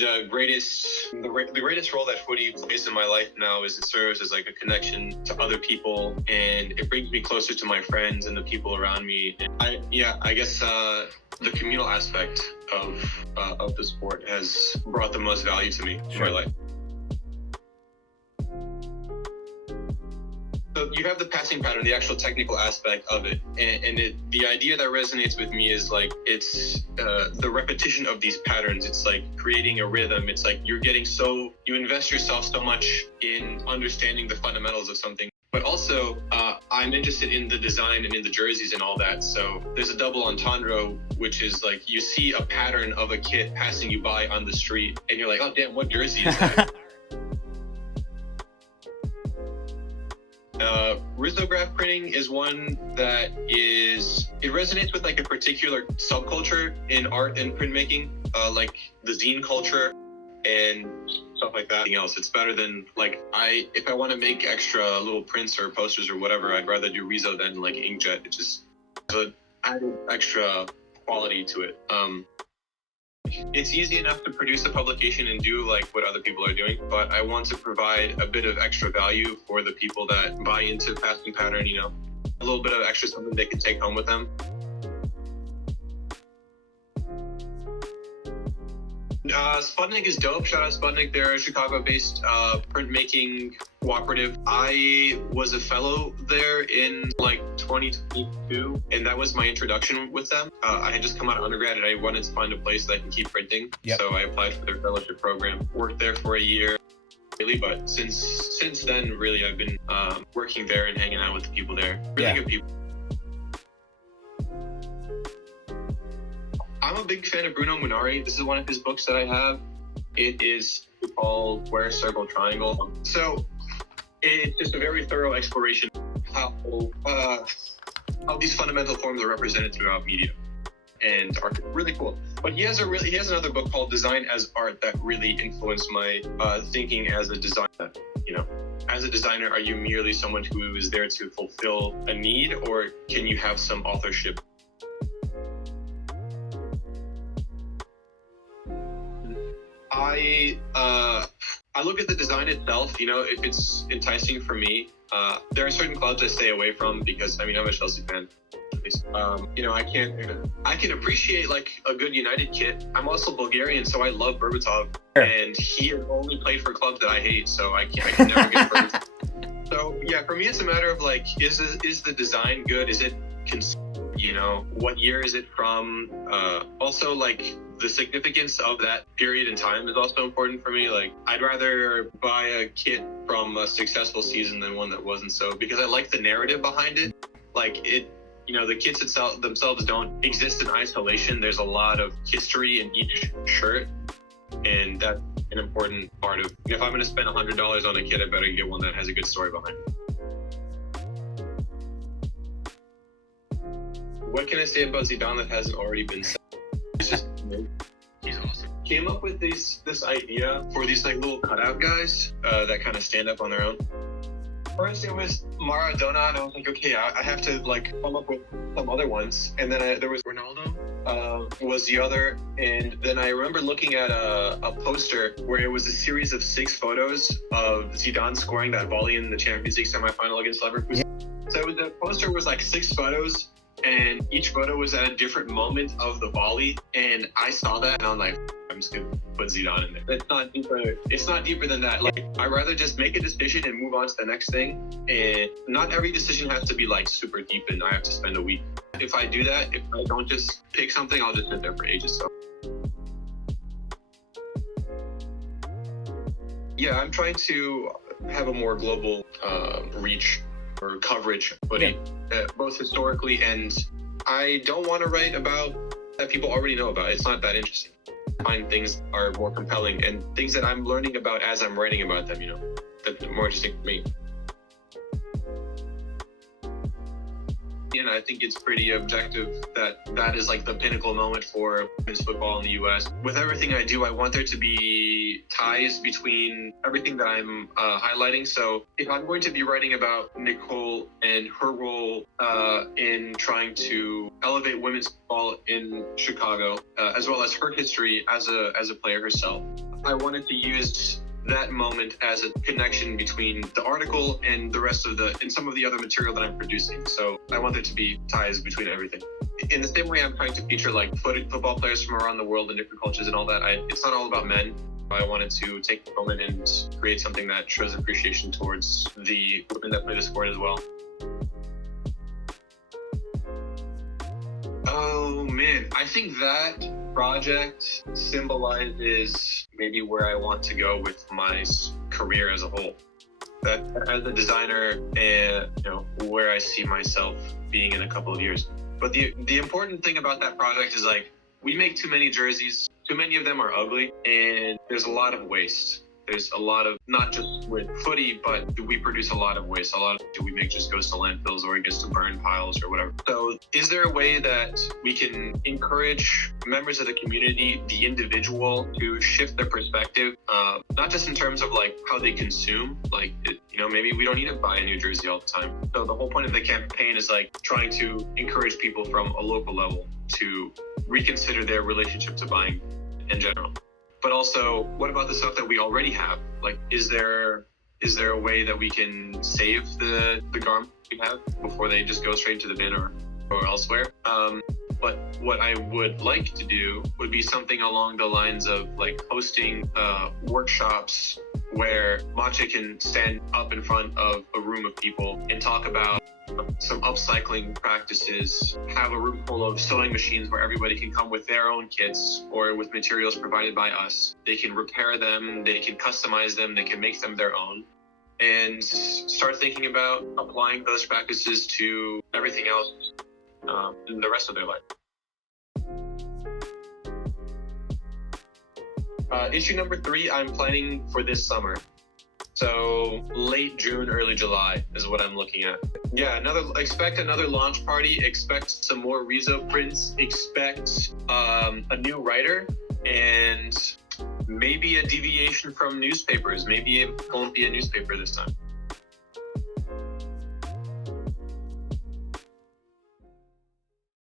the greatest role that footy plays in my life now is it serves as like a connection to other people, and it brings me closer to my friends and the people around me. I guess the communal aspect of the sport has brought the most value to me in my life. So you have the passing pattern, the actual technical aspect of it, and the idea that resonates with me is like it's the repetition of these patterns. It's like creating a rhythm. It's like you invest yourself so much in understanding the fundamentals of something. But also, I'm interested in the design and in the jerseys and all that. So there's a double entendre, which is like you see a pattern of a kid passing you by on the street, and you're like, oh damn, what jersey is that? Risograph printing is one that it resonates with like a particular subculture in art and printmaking, like the zine culture and stuff like that. Anything else, it's better than like if I want to make extra little prints or posters or whatever, I'd rather do Riso than like inkjet. It just added extra quality to it. It's easy enough to produce a publication and do like what other people are doing, but I want to provide a bit of extra value for the people that buy into passing pattern, a little bit of extra something they can take home with them. Sputnik is dope. Shout out Sputnik. They're a Chicago-based printmaking cooperative. I was a fellow there in like 2022, and that was my introduction with them. I had just come out of undergrad, and I wanted to find a place that I can keep printing. Yep. So I applied for their fellowship program. Worked there for a year, really. But since then, really, I've been working there and hanging out with the people there. Really good people. I'm a big fan of Bruno Munari. This is one of his books that I have. It is called Square, Circle, Triangle. So it's just a very thorough exploration of how these fundamental forms are represented throughout media and art. Really cool. But he has another book called Design as Art that really influenced my thinking as a designer. As a designer, are you merely someone who is there to fulfill a need, or can you have some authorship? I look at the design itself, if it's enticing for me. There are certain clubs I stay away from because, I'm a Chelsea fan. I can appreciate like a good United kit. I'm also Bulgarian, so I love Berbatov, and he has only played for clubs that I hate, so I can never get Berbatov. So yeah, for me, it's a matter of like, is the design good? Is it what year is it from? Also, like, the significance of that period in time is also important for me. Like, I'd rather buy a kit from a successful season than one that wasn't so, because I like the narrative behind it. Like, the kits themselves don't exist in isolation. There's a lot of history in each shirt, and that's an important part of, if I'm going to spend $100 on a kit, I better get one that has a good story behind it. What can I say about Zidane that hasn't already been said? He's awesome. Came up with this idea for these like little cutout guys that kind of stand up on their own. First it was Maradona, and I was like, okay, I have to like come up with some other ones. And then there was Ronaldo was the other. And then I remember looking at a poster where it was a series of 6 photos of Zidane scoring that volley in the Champions League semifinal against Leverkusen. So the poster was like 6 photos, and each photo was at a different moment of the volley. And I saw that, and I'm like, I'm just gonna put Zidane in there. It's not deeper than that. Like, I'd rather just make a decision and move on to the next thing. And not every decision has to be like super deep and I have to spend a week. If I do that, if I don't just pick something, I'll just sit there for ages. So yeah, I'm trying to have a more global reach or coverage, but both historically, and I don't want to write about that people already know about. It's not that interesting. I find things are more compelling, and things that I'm learning about as I'm writing about them, that's more interesting for me. And I think it's pretty objective that is like the pinnacle moment for women's football in the U.S. With everything I do, I want there to be ties between everything that I'm highlighting. So if I'm going to be writing about Nicole and her role in trying to elevate women's football in Chicago, as well as her history as a player herself, I wanted to use that moment as a connection between the article and the rest of and some of the other material that I'm producing. So I want there to be ties between everything. In the same way I'm trying to feature like football players from around the world and different cultures and all that, it's not all about men. I wanted to take the moment and create something that shows appreciation towards the women that play the sport as well. Oh man, I think that project symbolizes maybe where I want to go with my career as a whole. That as a designer, and where I see myself being in a couple of years. But the important thing about that project is like we make too many jerseys. Too many of them are ugly, and there's a lot of waste. There's a lot of, not just with footy, but we produce a lot of waste. A lot of do we make just goes to landfills or it gets to burn piles or whatever. So is there a way that we can encourage members of the community, the individual, to shift their perspective, not just in terms of like how they consume, like, maybe we don't need to buy a new jersey all the time. So the whole point of the campaign is like trying to encourage people from a local level to reconsider their relationship to buying in general. But also, what about the stuff that we already have? Like, is there a way that we can save the garments we have before they just go straight to the bin or elsewhere? But what I would like to do would be something along the lines of like hosting workshops where Mache can stand up in front of a room of people and talk about some upcycling practices, have a room full of sewing machines where everybody can come with their own kits or with materials provided by us. They can repair them, they can customize them, they can make them their own, and start thinking about applying those practices to everything else in the rest of their life. Issue number 3, I'm planning for this summer. So late June, early July is what I'm looking at. Yeah, expect another launch party, expect some more Rezo prints, expect a new writer, and maybe a deviation from newspapers. Maybe it won't be a newspaper this time.